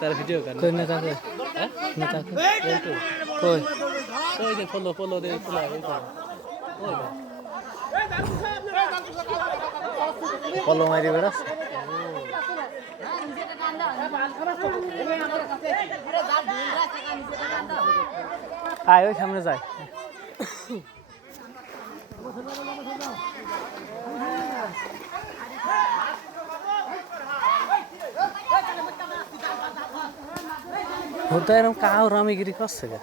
তার ভিডিও कर कोई नेता के नेता के कोई कोई they follow follow they follow follow मारी बेड़ा आयो सामने जाए होता है कहाँ रामीगिरी कस से ना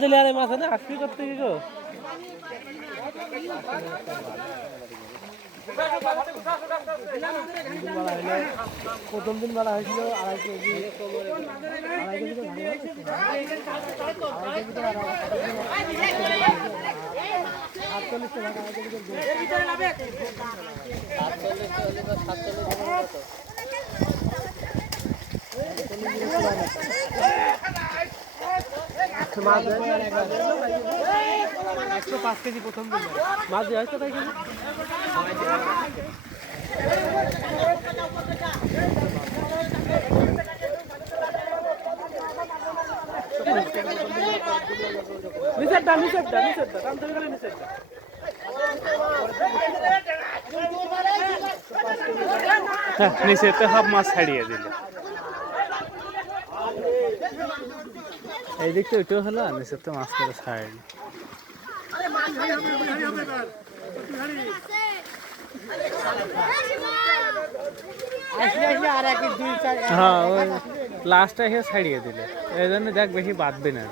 दिले आरे माथा ना आखिरी करते ही को প্রথম দিন মেলা হয়েছিল 2.5 কেজি মাছ 105 কেজি প্রথম দিন মাছ দেওয়া হয়েছে তাই কেজি নিষেধটা কাম থেকে গেলে নিষেধটা নিষেধটা সব মাছ ছাড়িয়ে দিল এই দিকটা ওইটাও হলো নিষেধটা মাছ করে ছাড়িয়ে हाँ लास्ट छाड़िए दिले देख बेसि बाँधबे ना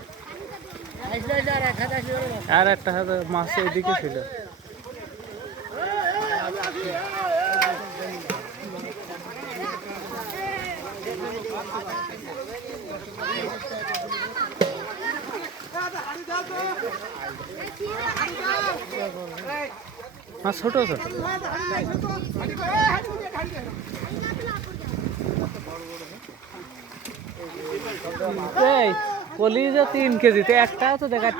और एक माछ एदिके छिल हाँ छोटो छोटो कलिज 3 केजी एक तो देखा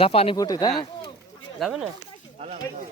जापानी पुटी जाबे ना।